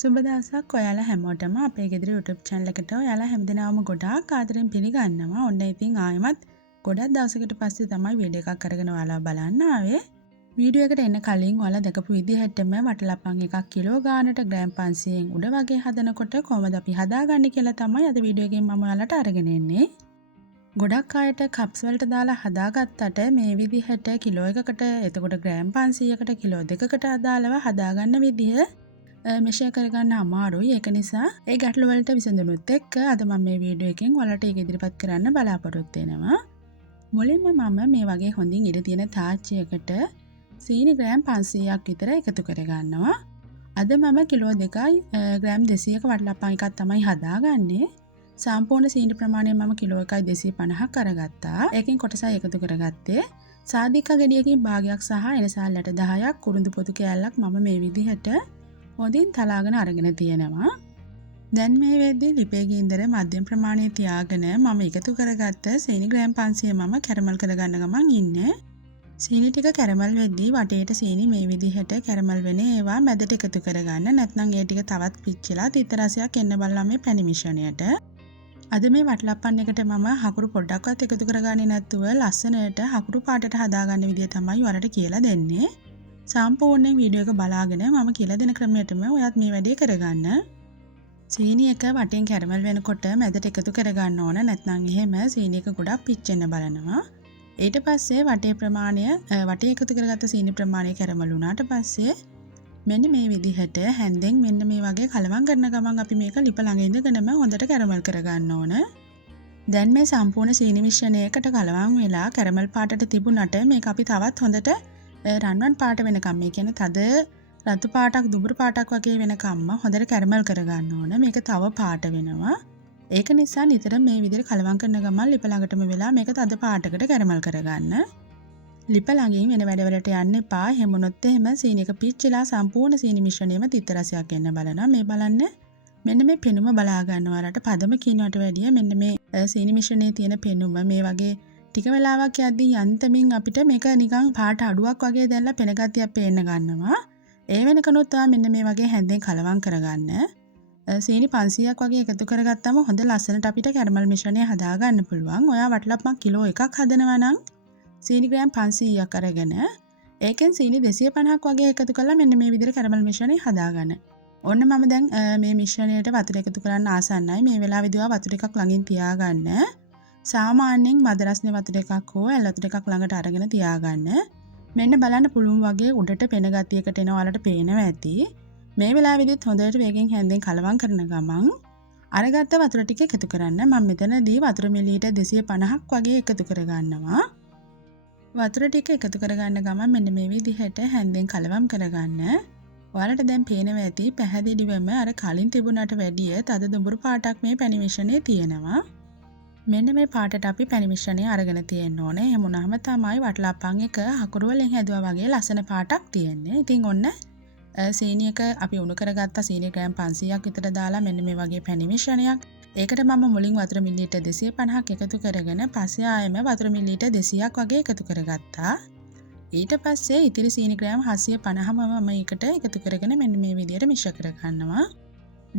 සුබ දවසක් ඔයාලා හැමෝටම අපේ ගෙදර YouTube channel එකට ඔයාලා හැමදෙනාම ගොඩාක් ආදරෙන් පිළිගන්නවා. ඔන්න ඉතින් ආයෙමත් ගොඩක් දවසකට පස්සේ තමයි වීඩියෝ එකක් අරගෙන ඔයාලා බලන්න ආවේ. වීඩියෝ එකට එන්න කලින් ඔයාලා දැකපු විදිහටම වටලපන් එකක් කිලෝ ගානට ග්‍රෑම් 500න් උඩ වගේ හදනකොට කොහොමද අපි හදාගන්නේ කියලා තමයි අද වීඩියෝ එකෙන් මම ඔයාලට අරගෙන එන්නේ. ගොඩක් අයට කප්ස් වලට දාලා හදාගත්තට මේ විදිහට කිලෝ එකකට එතකොට ග්‍රෑම් 500කට කිලෝ දෙකකට අදාළව හදාගන්න විදිහ මෙෂර් කරගන්න අමාරුයි. ඒක නිසා ඒ ගැටලු වලට විසඳුනුත් එක්ක අද මම මේ වීඩියෝ එකෙන් ඔයාලට ඒක ඉදිරිපත් කරන්න බලාපොරොත්තු වෙනවා. මුලින්ම මම මේ වගේ හොඳින් ඉර තියෙන තාච්චියකට සීනි ග්‍රෑම් 500ක් විතර එකතු කරගන්නවා. අද මම කිලෝ 2යි ග්‍රෑම් 200ක වටලප්පන් එකක් තමයි හදාගන්නේ. සම්පූර්ණ සීනි ප්‍රමාණය මම කිලෝ 1යි 250ක් අරගත්තා. ඒකෙන් කොටසයි එකතු කරගත්තේ. සාදිකා ගෙඩියකින් භාගයක් සහ එනසාල්ලට 10ක් කුරුඳු පොතු කෑල්ලක් මම මේ විදිහට හොඳින් තලාගෙන අරගෙන තියෙනවා. දැන් මේ වෙද්දී ලිපේ ගින්දර මධ්‍යම ප්‍රමාණයේ තියාගෙන මම එකතු කරගත්ත සීනි ග්‍රෑම් 500 මම කැරමල් කරගන්න ගමන් ඉන්නේ. සීනි ටික කැරමල් වෙද්දී වටේට සීනි මේ විදිහට කැරමල් වෙන ඒවා මැදට එකතු කරගන්න. නැත්නම් ඒ ටික තවත් පිච්චිලා තිත රසයක් එන්න බලලා මේ පැණි මිශ්‍රණයට. අද මේ වටලප්පන් එකට මම හකුරු පොඩ්ඩක්වත් එකතු කරගන්නේ නැතුව ලස්සනට හකුරු පාටට හදාගන්න විදිය තමයි ඔයාලට කියලා දෙන්නේ. සම්පූර්ණයෙන් වීඩියෝ එක බලාගෙන මම කියලා දෙන ක්‍රමයටම ඔයත් මේ වැඩේ කරගන්න. සීනි එක වටෙන් කැරමල් වෙනකොට මැදට එකතු කරගන්න ඕන. නැත්නම් එහෙම සීනි එක ගොඩක් පිච්චෙන්න බලනවා. ඊට පස්සේ වටේ එකතු කරගත්ත සීනි ප්‍රමාණය කැරමල් වුණාට පස්සේ මෙන්න මේ විදිහට හැන්දෙන් මෙන්න මේ වගේ කලවම් කරන ගමන් අපි මේක ලිප ළඟ ඉඳගෙනම හොඳට කැරමල් කරගන්න ඕන. දැන් මේ සම්පූර්ණ සීනි මිශ්‍රණයකට කලවම් වෙලා කැරමල් පාටට තිබුණට මේක අපි තවත් හොඳට රන්වන් පාට වෙනකම් මේ කියන්නේ තද රතු පාටක් දුඹුරු පාටක් වගේ වෙනකම්ම හොඳට කැරමල් කරගන්න ඕන. මේක තව පාට වෙනවා. ඒක නිසා නිතර මේ විදිහට කලවම් කරන ගමන් ලිප ළඟටම වෙලා මේක තද පාටකට කැරමල් කරගන්න. ලිප ළඟින් වෙන වැඩවලට යන්න එපා. එහෙම වුණොත් එහෙම සීනි එක පිච්චිලා සම්පූර්ණ සීනි මිශ්‍රණයම තිත්ත රසයක් එන්න බලනවා. මේ බලන්න මෙන්න මේ පෙනුම බලා ගන්න ඔයාලට පදම කියනවට වැඩිය මෙන්න මේ සීනි මිශ්‍රණයේ තියෙන පෙනුම මේ වගේ ටික වෙලාවක් යද්දී යන්තමින් අපිට මේක නිකන් පාට අඩුවක් වගේ දැල්ලා පෙන ගතියක් පේන්න ගන්නවා. ඒ වෙනකනොත් මෙන්න මේ වගේ හැන්දෙන් කලවම් කරගන්න. සීනි 500ක් වගේ එකතු කරගත්තම හොඳ ලස්සනට අපිට කැරමල් මිශ්‍රණය හදා ගන්න පුළුවන්. ඔයා වටලප්පන් කිලෝ එකක් හදනවා නම් සීනි ග්‍රෑම් 500ක් අරගෙන ඒකෙන් සීනි 250ක් වගේ එකතු කරලා මෙන්න මේ විදිහට කැරමල් මිශ්‍රණය හදා ගන්න. ඔන්න මම දැන් මේ මිශ්‍රණයට වතුර එකතු කරන්න ආසන්නයි. මේ වෙලාවේදී ඔයා වතුර ටිකක් ළඟින් තියාගන්න. සාමාන්‍යයෙන් මද රස්නේ වතුර එකක් හෝ ඇල් වතුර එකක් ළඟට අරගෙන තියාගන්න. මෙන්න බලන්න පුළුවන් වගේ උඩට පෙන ගතියකට එන ඔයාලට පේනවා ඇති. මේ වෙලාවෙදිත් හොඳට වේගෙන් හැන්දෙන් කලවම් කරන ගමන් අරගත්ත වතුර ටික එකතු කරන්න. මම මෙතනදී වතුර මිලිලීටර් 250ක් වගේ එකතු කරගන්නවා. වතුර ටික එකතු කරගන්න ගමන් මෙන්න මේ විදිහට හැන්දෙන් කලවම් කරගන්න. ඔයාලට දැන් පේනවා ඇති පැහැදිලිවම අර කලින් තිබුණාට වැඩිය තද දුඹුරු පාටක් මේ පැණි මිශ්‍රණයේ තියෙනවා. මෙන්න මේ පාටට අපි පැණි මිශ්‍රණය අරගෙන තියෙන්න ඕනේ. එහෙම වුණාම තමයි වටලප්පන් එක හකුරු වලින් හැදුවා වගේ ලස්සන පාටක් තියෙන්නේ. ඉතින් ඔන්න සීනි එක අපි උණු කරගත්ත සීනි ග්‍රෑම් 500ක් විතර දාලා මෙන්න මේ වගේ පැණි මිශ්‍රණයක්. ඒකට මම මුලින් වතුර මිලිලීටර් 250ක් එකතු කරගෙන පස්සේ ආයෙම වතුර මිලිලීටර් 200ක් වගේ එකතු කරගත්තා. ඊට පස්සේ ඉතිරි සීනි ග්‍රෑම් 750ම මම එකට එකතු කරගෙන මෙන්න මේ විදිහට මිශ්‍ර කරගන්නවා.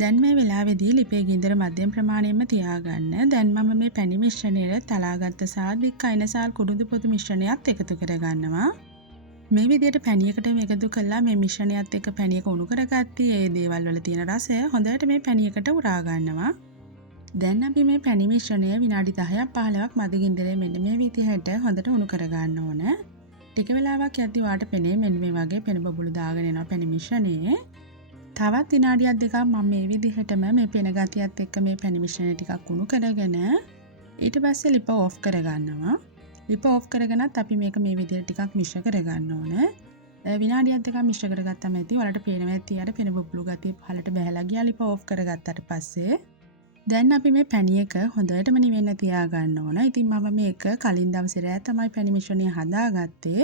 දැන් මේ වෙලාවේදී ලිපේ ගින්දර මධ්‍යම ප්‍රමාණයෙන්ම තියාගන්න. දැන් මම මේ පැණි මිශ්‍රණයට තලාගත්ත සාදික කයිනසාල් කුරුඳු පොතු මිශ්‍රණයත් එකතු කරගන්නවා. මේ විදිහට පැණියකට එකතු කළා මේ මිශ්‍රණයත් එක්ක පැණියක උණු කරගත්තී ඒ දේවල් වල තියෙන රසය හොඳට මේ පැණියකට උරා ගන්නවා. දැන් අපි මේ පැණි මිශ්‍රණය විනාඩි 10ක් 15ක් මද ගින්දරේ මෙන්න මේ විදිහට හොඳට උණු කරගන්න ඕන. ටික වෙලාවක් යද්දී වාට පෙනේ මෙන්න මේ වගේ පෙන බබුළු දාගෙන එනවා පැණි මිශ්‍රණයේ. තවත් විනාඩියක් දෙකක් මම මේ විදිහටම මේ පෙන ගතියත් එක්ක මේ පැණි මිශ්‍රණය ටිකක් උණු කරගෙන ඊට පස්සේ ලිප ඕෆ් කරගන්නවා. ලිප ඕෆ් කරගෙනත් අපි මේක මේ විදිහට ටිකක් මිශ්‍ර කරගන්න ඕන. විනාඩියක් දෙකක් මිශ්‍ර කරගත්තම ඇති. ඔයාලට පේනවා ඇති අර පෙන බබුළු ගතිය පහළට බහැලා ගියා ලිප ඕෆ් කරගත්තට පස්සේ. දැන් අපි මේ පැණි එක හොඳටම නිවෙන්න තියාගන්න ඕන. ඉතින් මම මේක කලින් දවසේ රෑ තමයි පැණි මිශ්‍රණය හදාගත්තේ.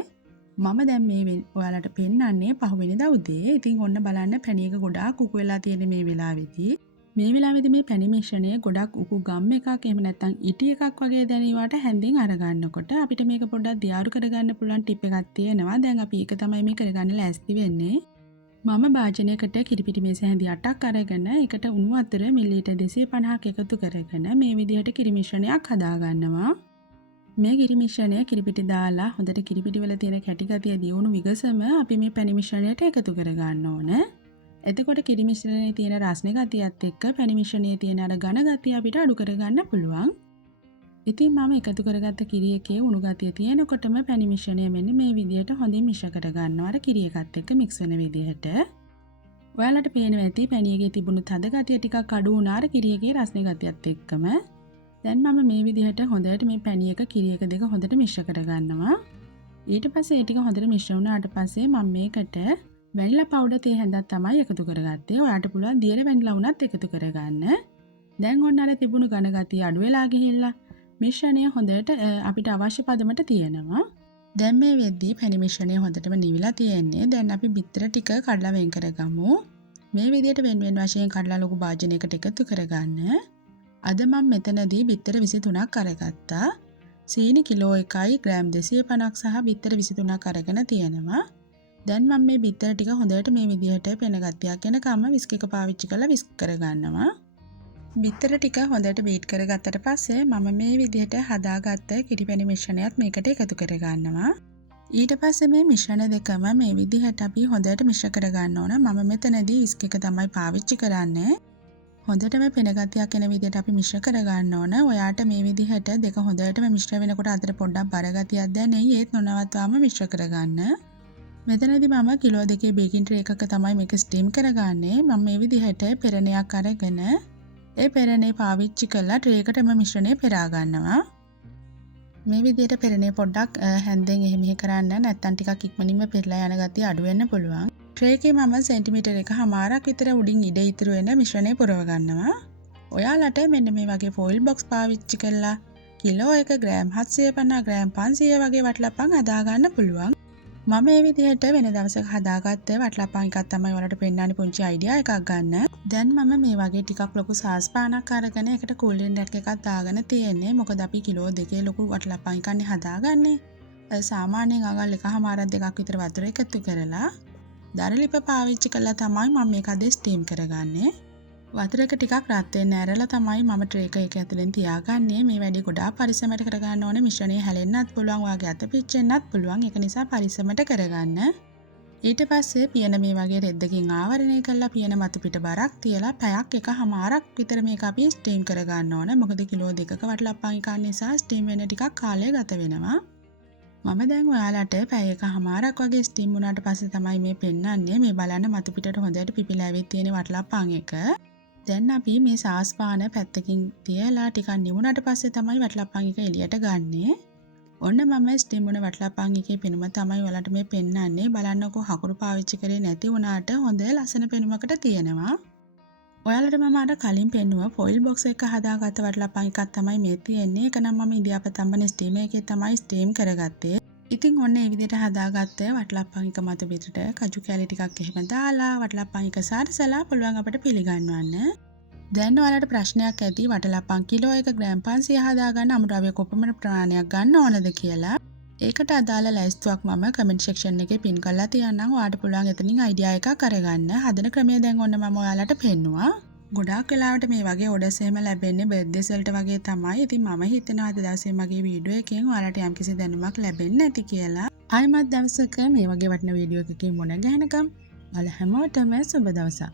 මම දැන් මේ ඔයාලට පෙන්නන්නේ පහුවෙනිදා උදේ. ඉතින් ඔන්න බලන්න පැණි එක ගොඩාක් උකු වෙලා තියෙන මේ වෙලාවේදී. මේ වෙලාවේදී මේ පැණි මිශ්‍රණය ගොඩක් උකු ගම් එකක් එහෙම නැත්නම් ඉටි එකක් වගේ දැනීමට හැන්දෙන් අරගන්නකොට අපිට මේක පොඩ්ඩක් දියාරු කරගන්න පුළුවන් ටිප් එකක් තියෙනවා. දැන් අපි ඒක තමයි මේ කරගන්න ලෑස්ති වෙන්නේ. මම භාජනයකට කිරිපිටි මේස හැඳි 8ක් අරගෙන ඒකට උණු වතුර මිලිලීටර් 250ක් එකතු කරගෙන මේ විදිහට කිරි මිශ්‍රණයක් හදා ගන්නවා. මේ කිරි මිශ්‍රණය කිරිපිටි දාලා හොඳට කිරිපිටි වල තියෙන කැටි ගතිය දියුණු විගසම අපි මේ පැණි මිශ්‍රණයට එකතු කර ගන්න ඕන. එතකොට කිරි මිශ්‍රණයේ තියෙන රස්නේ ගතියත් එක්ක පැණි මිශ්‍රණයේ තියෙන අර ඝන ගතිය අපිට අඩු කර ගන්න පුළුවන්. ඉතින් මම එකතු කරගත්ත කිරි එකේ උණු ගතිය තියෙනකොටම පැණි මිශ්‍රණය මෙන්න මේ විදිහට හොඳින් මිශ්‍ර කර ගන්නවා අර කිරි එකත් එක්ක මික්ස් වෙන විදිහට. ඔයාලට පේනවා ඇති පැණි එකේ තිබුණු තද ගතිය ටිකක් අඩු වුණා අර කිරි එකේ රස්නේ ගතියත් එක්කම. දැන් මම මේ විදිහට හොඳට මේ පැණි එක කිරි එක දෙක හොඳට මිශ්‍ර කර ගන්නවා. ඊට පස්සේ ඒ ටික හොඳට මිශ්‍ර වුණාට පස්සේ මම මේකට වැනිලා පවුඩර් තේ හැඳක් තමයි එකතු කරගත්තේ. ඔයාලට පුළුවන් දියර වැනිලා වුණත් එකතු කරගන්න. දැන් ඔන්න අර තිබුණු ඝන ගතිය අඩු වෙලා ගිහිල්ලා මිශ්‍රණය හොඳට අපිට අවශ්‍ය පදමට තියෙනවා. දැන් මේ වෙද්දී පැණි මිශ්‍රණය හොඳටම නිවිලා තියෙන්නේ. දැන් අපි බිත්තර ටික කඩලා වෙන් කරගමු. මේ විදිහට වෙන වෙන වශයෙන් කඩලා ලොකු භාජනයකට එකතු කරගන්න. අද මම මෙතනදී බිත්තර 23ක් අරගත්තා. සීනි කිලෝ 1යි ග්‍රෑම් 250ක් සහ බිත්තර 23ක් අරගෙන තියෙනවා. දැන් මම මේ බිත්තර ටික හොඳට මේ විදිහට පෙන ගතියක් එනකම් විස්ක් එක පාවිච්චි කරලා විස්ක් කරගන්නවා. බිත්තර ටික හොඳට බීට් කරගත්තට පස්සේ මම මේ විදිහට හදාගත්ත කිරිපැණි මිශ්‍රණයත් මේකට එකතු කරගන්නවා. ඊට පස්සේ මේ මිශ්‍රණ දෙකම මේ විදිහට අපි හොඳට මිශ්‍ර කරගන්න ඕන. මම මෙතනදී විස්ක් එක තමයි පාවිච්චි කරන්නේ. හොඳටම පෙන ගතියක් එන විදිහට අපි මිශ්‍ර කරගන්න ඕන. ඔයාට මේ විදිහට දෙක හොඳටම මිශ්‍ර වෙනකොට අතර පොඩ්ඩක් බර ගතියක් දැනෙයි. ඒත් නොනවත්වාම මිශ්‍ර කරගන්න. මෙතනදී මම කිලෝ 2 බේකින් ට්‍රේ එකක තමයි මේක ස්ටීම් කරගන්නේ. මම මේ විදිහට පෙරණයක් අරගෙන ඒ පෙරණේ පාවිච්චි කරලා ට්‍රේ එකටම මිශ්‍රණය පෙරා ගන්නවා. මේ විදිහට පෙරණේ පොඩ්ඩක් හැන්දෙන් එහෙ මෙහෙ කරන්න නැත්නම් ටිකක් ඉක්මනින්ම පෙරලා යන ගතිය අඩු වෙන්න පුළුවන්. ට්‍රේ එකේ මම සෙන්ටිමීටර් 1.5ක් විතර උඩින් ඉඩ ඉතුරු වෙන මිශ්‍රණය පුරව ගන්නවා. ඔයාලට මෙන්න මේ වගේ ෆොයිල් බොක්ස් පාවිච්චි කරලා කිලෝ 1 ග්‍රෑම් 750 ග්‍රෑම් 500 වගේ වටලපන් හදා ගන්න පුළුවන්. මම මේ විදිහට වෙන දවසක හදාගත්ත වටලපන් එකක් තමයි ඔයාලට පෙන්නන්නේ පුංචි අයිඩියා එකක් ගන්න. දැන් මම මේ වගේ ටිකක් ලොකු සාස් පානක් අරගෙන ඒකට කූල් ඩ්‍රින්ක් එකක් දාගෙන තියෙන්නේ. මොකද අපි කිලෝ 2 ලොකු වටලපන් එකක්නේ හදාගන්නේ. සාමාන්‍යයෙන් අගල් 1.5 2ක් විතර වතුර එකතු කරලා දරලිප පාවිච්චි කරලා තමයි මම මේක අද ස්ටීම් කරගන්නේ. වතුර එක ටිකක් රත් වෙන්න ඇරලා තමයි මම ට්‍රේ එක ඇතුලෙන් තියාගන්නේ. මේ වැඩි ගොඩාක් පරිස්සමට කරගන්න ඕනේ. මිශ්‍රණය හැලෙන්නත් පුළුවන්, ඔයාගේ අත පිච්චෙන්නත් පුළුවන්. ඒක නිසා පරිස්සමට කරගන්න. ඊට පස්සේ පියන මේ වගේ රෙද්දකින් ආවරණය කරලා පියන මත පිට බරක් තියලා පැයක් එකමාරක් විතර මේක අපි ස්ටීම් කරගන්න ඕන. මොකද කිලෝ 2ක වටලප්පන් එකක් නිසා ස්ටීම් වෙන්න ටිකක් කාලය ගත වෙනවා. මම දැන් ඔයාලට පැය එකමාරක් වගේ ස්ටීම් වුණාට පස්සේ තමයි මේ පෙන්නන්නේ. මේ බලන්න මත පිටට හොඳට පිපිලා ඇවිත් තියෙන වටලප්පන් එක. දැන් අපි මේ සාස් පාන පැත්තකින් තියලා ටිකක් නිවුණාට පස්සේ තමයි වටලප්පන් එක එළියට ගන්නෙ. ඔන්න මම ස්ටීම් වුණ වටලප්පන් එකේ පෙනුම තමයි ඔයාලට මේ පෙන්නන්නේ. බලන්නකෝ හකුරු පාවිච්චි කරේ නැති වුණාට හොඳ ලස්සන පෙනුමකට තියෙනවා. ඔයාලට මම අර කලින් පෙන්නුවා ෆොයිල් බොක්ස් එක හදාගත්ත වටලප්පන් එකක් තමයි මේ තියෙන්නේ. ඒක නම් මම ඉදියාපතම්බන ස්ටීමර් එකේ තමයි ස්ටීම් කරගත්තේ. ඉතින් ඔන්න මේ විදිහට හදාගත්ත වටලප්පන් එක මත පිටට කජු කැලි ටිකක් එහෙම දාලා වටලප්පන් එක සාරසලා පුළුවන් අපිට පිළිගන්වන්න. දැන් ඔයාලට ප්‍රශ්නයක් ඇති වටලප්පන් කිලෝ 1 ග්‍රෑම් 500 හදාගන්න අමුද්‍රව්‍ය කොපමණ ප්‍රමාණයක් ගන්න ඕනද කියලා. ඒකට අදාළ ලැයිස්තුවක් මම කමෙන්ට් සෙක්ෂන් එකේ පින් කරලා තියන්නම්. ඔයාලට පුළුවන් එතනින් අයිඩියා එකක් අරගන්න. හදන ක්‍රමය දැන් ඔන්න මම ඔයාලට පෙන්නුවා. ගොඩාක් වෙලාවට මේ වගේ ඔඩර්ස් එහෙම ලැබෙන්නේ බර්ත්ඩේස් වලට වගේ තමයි. ඉතින් මම හිතනවා අද දවසේ මගේ වීඩියෝ එකෙන් ඔයාලට යම්කිසි දැනුමක් ලැබෙන්න ඇති කියලා. ආයෙමත් දවසක මේ වගේ වටින වීඩියෝ එකකින් මුණ ගැහෙනකම් ඔයාලා හැමෝටම සුබ දවසක්.